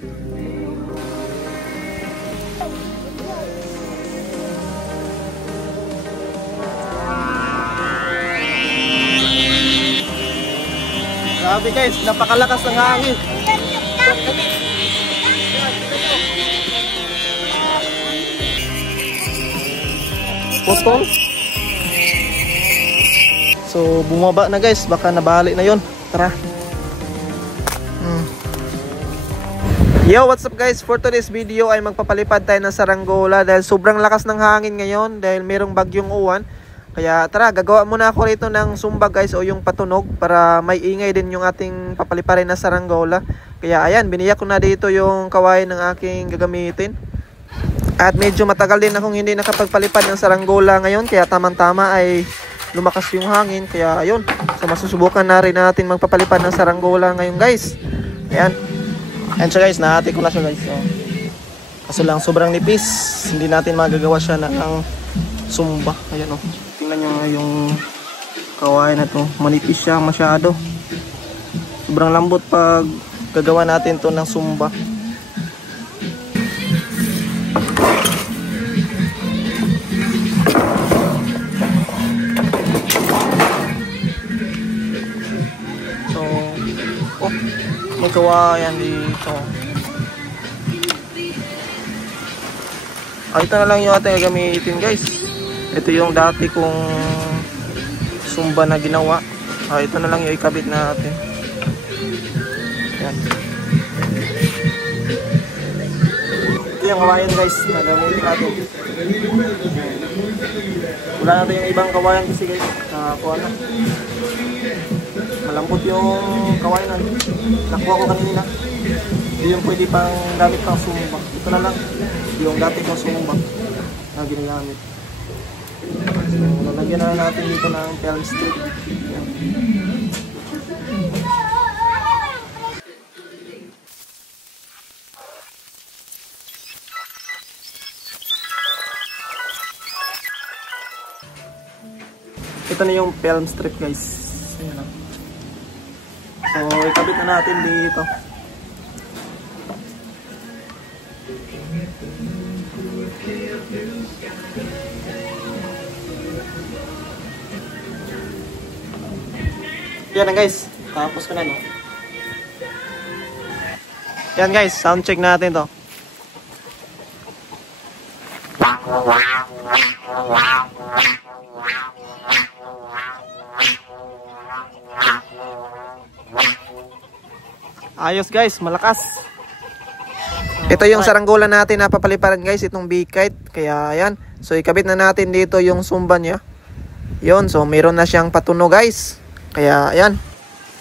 Grabe guys, napakalakas ng hangin. Putol. So bumaba na guys, baka nabali na yon. Tara. Yo, what's up guys? For today's video ay magpapalipad tayo ng saranggola dahil sobrang lakas ng hangin ngayon dahil merong bagyong uwan. Kaya tara, gagawa muna ako rito ng sumbag guys o yung patunog para may ingay din yung ating papaliparin na saranggola. Kaya ayan, biniyak ko na dito yung kawain ng aking gagamitin. At medyo matagal din akong hindi nakapagpalipad ng saranggola ngayon, kaya tamang-tama ay lumakas yung hangin. Kaya ayun, so masusubukan na rin natin magpapalipad ng saranggola ngayon guys. Ayan. Ayan siya guys, nahati ko na siya guys. So, kaso lang sobrang nipis, hindi natin magagawa siya ng sumba. Ayan o, tingnan nyo yung kawain na to, manipis siya masyado. Sobrang lambot pag gagawa natin to ng sumba. So, oh, may kawayan dito. Ito na lang yung ating gagamitin guys. Ito yung dati kong sumba na ginawa. Ito na lang yung ikabit natin. Yan. Ito yung kawayan guys na gamitin natin. Wala natin yung ibang kawayan kasi guys. Kuha na. Malambot yung kawayan na nakuha ko kanina. Hindi yung pwede pang gamit pang sumba. Ito na lang yung dati kong sumba na ginagamit. So, lalagyan na natin dito ng film strip. Yan. Ito na yung film strip guys. Ayan lang. So, ikabit na natin dito. Yan na guys, tapos ko na no. Yan guys, sound check natin to. Ayos guys, malakas. Ito yung saranggola natin na papaliparan guys, itong big kite. Kaya ayan, so ikabit na natin dito yung sumba niya. Yun, so meron na siyang patunog guys. Kaya ayan.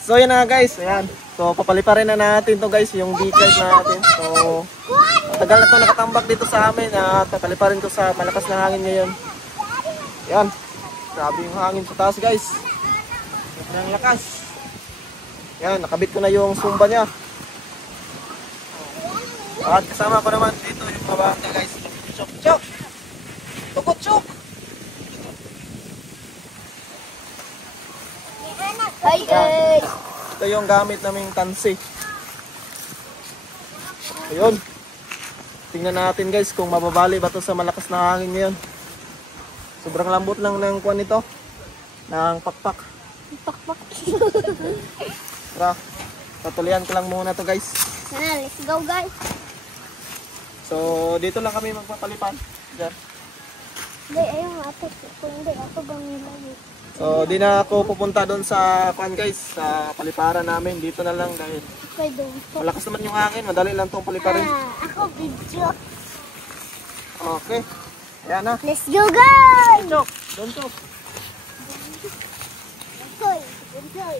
So yan na guys, ayan. So papaliparin na natin to guys, yung big kite natin. So tagal na to nakatambak dito sa amin at papaliparin ko sa malakas na hangin ngayon. Ayan. Grabe yung hangin sa taas guys. Sobrang lakas. Ayan, nakabit ko na yung sumba niya. At kasama ko naman dito yung babata guys. Chok chok. Tukot chok. Hi guys. Ito yung gamit naming tansi. Ayun. Tingnan natin guys kung mababali ba to sa malakas na hangin ngayon. Sobrang lambot lang ng kuwan nito. Ng pakpak. Pakpak. Tara. Patuloyan ko lang muna to guys. Let's go guys. So dito lang kami magpapalipan. Diyan. Hindi, ayun ato. Kung hindi, ato gawin lagi. So di na ako pupunta doon sa kuwan guys, sa paliparan namin. Dito na lang dahil malakas naman yung hangin. Madali lang itong paliparin. Ako video. Okay. Ayan na. Let's go guys. Chok. Doon chok. Enjoy. Enjoy.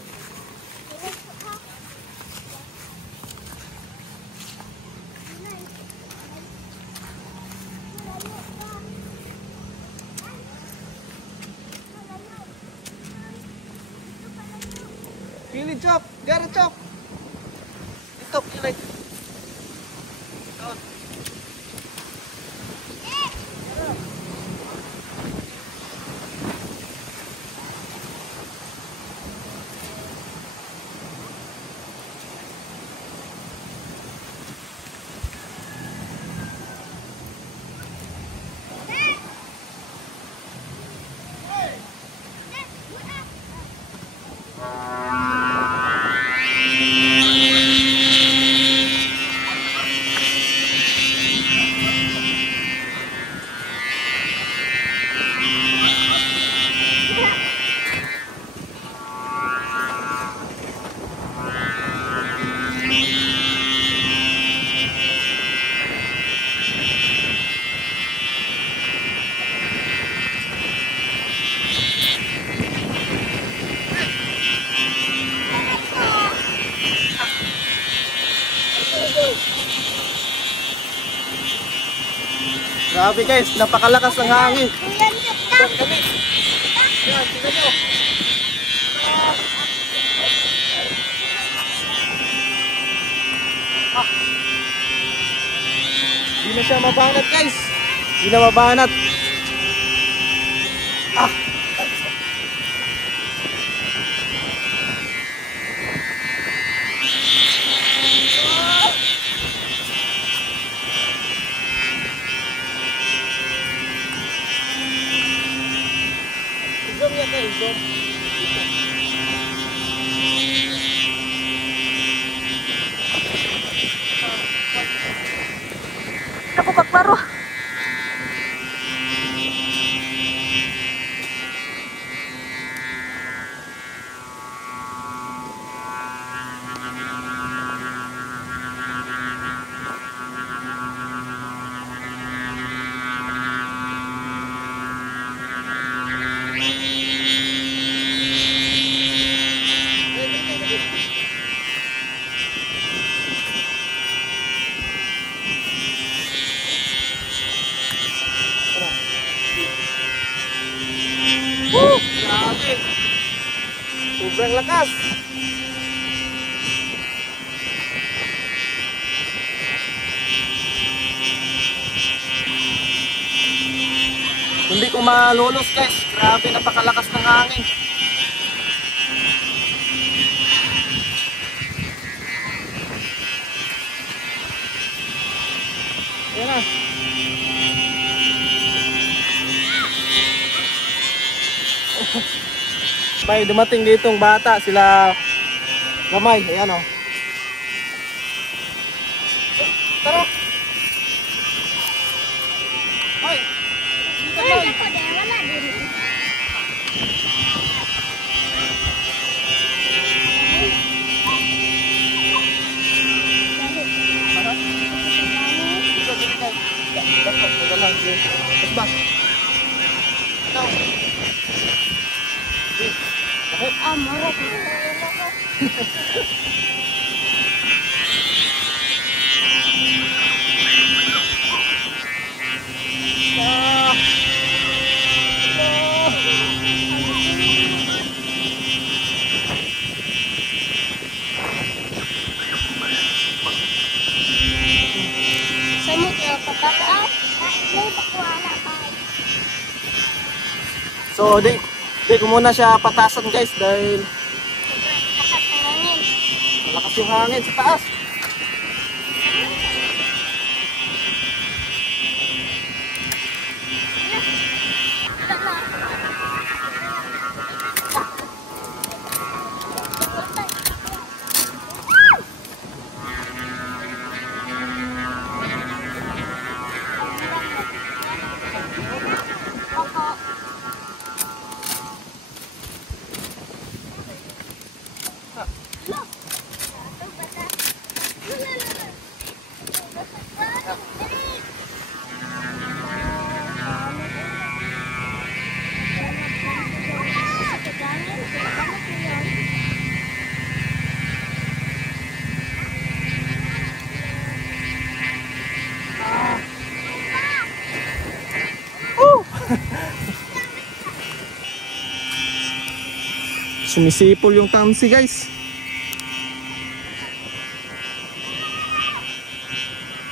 Pilih chok. Gara chok. Ito, pilih. Doon. Grabe guys, napakalakas ng hangin. Yan, Doon kami. Yan, tingnan nyo. Hindi na siya mabanat guys. Hindi na mabanat. Ah. Zoom yan guys, zoom. Ako pagbaro. Grabe. Sobrang lakas. Hindi ko malulos guys. Grabe, napakalakas ng hangin. Yan na. May dumating ditong bata, sila gamay, ayan o. Tara! Ay! Dito Ay, lang! ako din. Wala din. Tara! Dito, dito. Dako, dito lang. Tapos ba? Ito. Ah, mura. Ah! Sa mo kaya patataw? May bakuala pa. So, di ko muna siya patasan guys dahil Lakas ng hangin. malakas yung hangin sa taas. Sumisipol yung tamsi guys.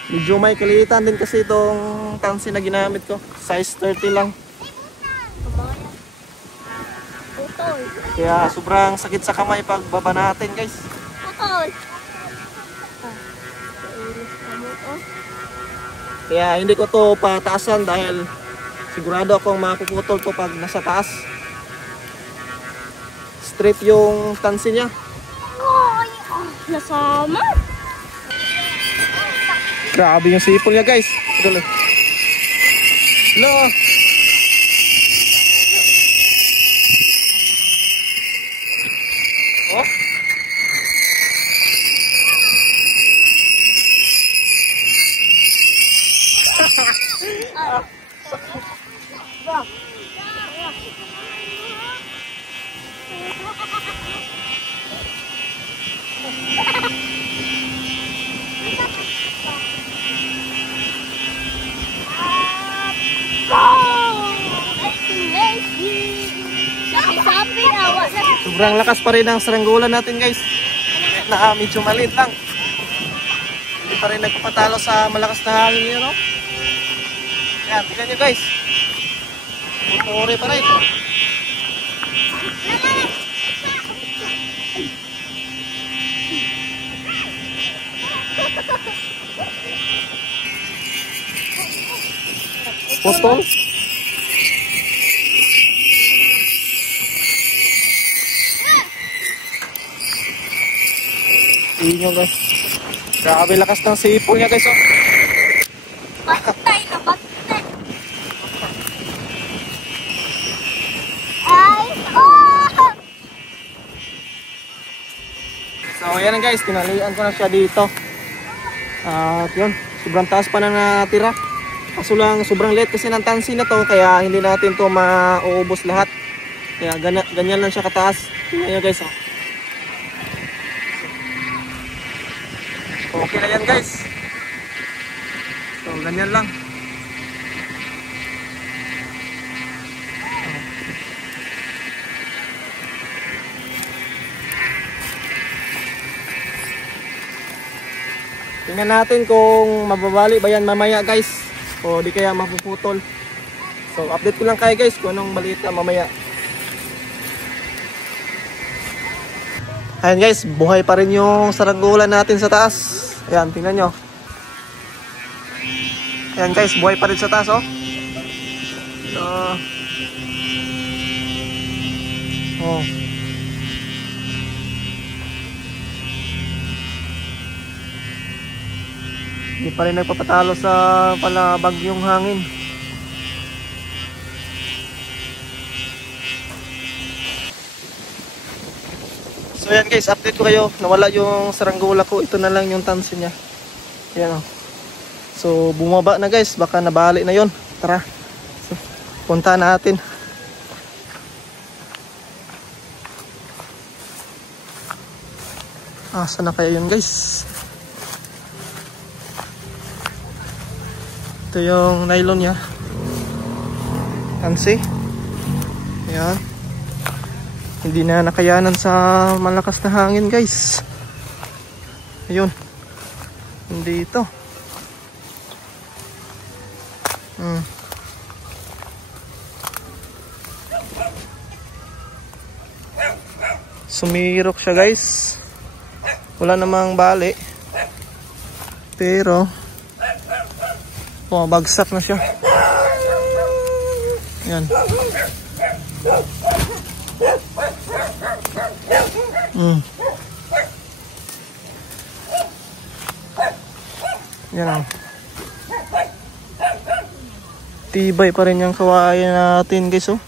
Medyo may kaliitan din kasi itong tamsi na ginamit ko. Size 30 lang. Putol. Kaya sobrang sakit sa kamay pag baba natin guys. Putol. Kaya hindi ko to pataasan dahil sigurado akong mapuputol to pag nasa taas. Straight yung tansi niya. Ay, nasama. Grabe yung sipol niya guys. Tuloy. Hello. Oh. Sobrang lakas pa rin ang saranggola natin guys. Kahit na medyo maliit lang. Hindi pa rin nagpapatalo sa malakas na hangin yun, no? Ayan, tingnan nyo guys. Mutore pa rin. Putol. Tingnan nyo guys. Grabe lakas ng sipol niya guys, oh. Patay na, patay. Ay, oh! So ayan guys, tinalian ko na siya dito. At yun, sobrang taas pa na natira. Kaso lang sobrang late kasi ng tansi na to, kaya hindi natin to mauubos lahat. Kaya ganyan lang siya kataas. Tingnan nyo guys, oh. Okay na yan guys. So ganyan lang. Tingnan natin kung mababali ba yan mamaya guys, o di kaya mapuputol. So update ko lang kayo guys kung anong balita mamaya. Ayan guys, buhay pa rin yung saranggola natin sa taas. Ayan, tingnan nyo. Ayan guys, buhay pa rin sa taas, oh. So, oh. Hindi pa rin nagpapatalo sa pala bagyong hangin. So yan guys, update ko kayo. Nawala yung saranggola ko. Ito na lang yung tansi niya. Ayan, oh. So bumaba na guys. Baka nabali na yon. Tara. So, punta natin. Saan na kaya yun guys? Ito yung nylon niya. Tansi. Ayan. Hindi na nakayanan sa malakas na hangin guys. Ayun. Hindi ito. Sumirok siya guys. Wala namang bali. Pero bagsak na siya. Ayan. Yan, oh. Tibay pa rin yung kawayan natin guys, oh.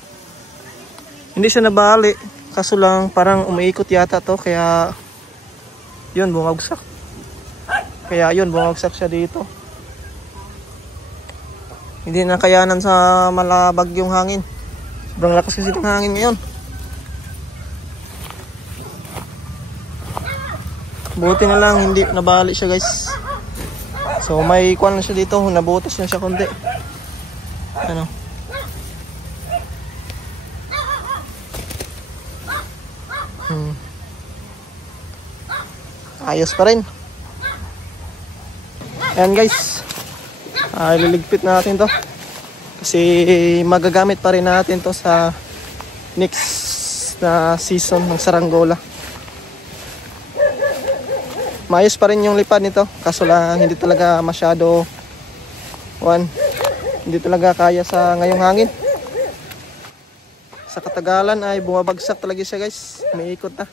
Hindi siya nabali. Kaso lang parang umiikot yata to. Kaya yun, bumagsak. Kaya yun, bumagsak siya dito. Hindi na kayanan sa malabag yung hangin. Sobrang lakas kasi ng hangin ngayon. Buti na lang hindi nabali siya guys. So may kuwan na siya dito. Nabutas na siya konti. Ano? Ayos pa rin. Ayan guys. Ililigpit natin to. Kasi magagamit pa rin natin to sa next na season ng saranggola. Maayos pa rin yung lipad nito. Kaso lang hindi talaga masyado hindi talaga kaya sa ngayong hangin. Sa katagalan ay bumabagsak talaga siya guys. May ikot na.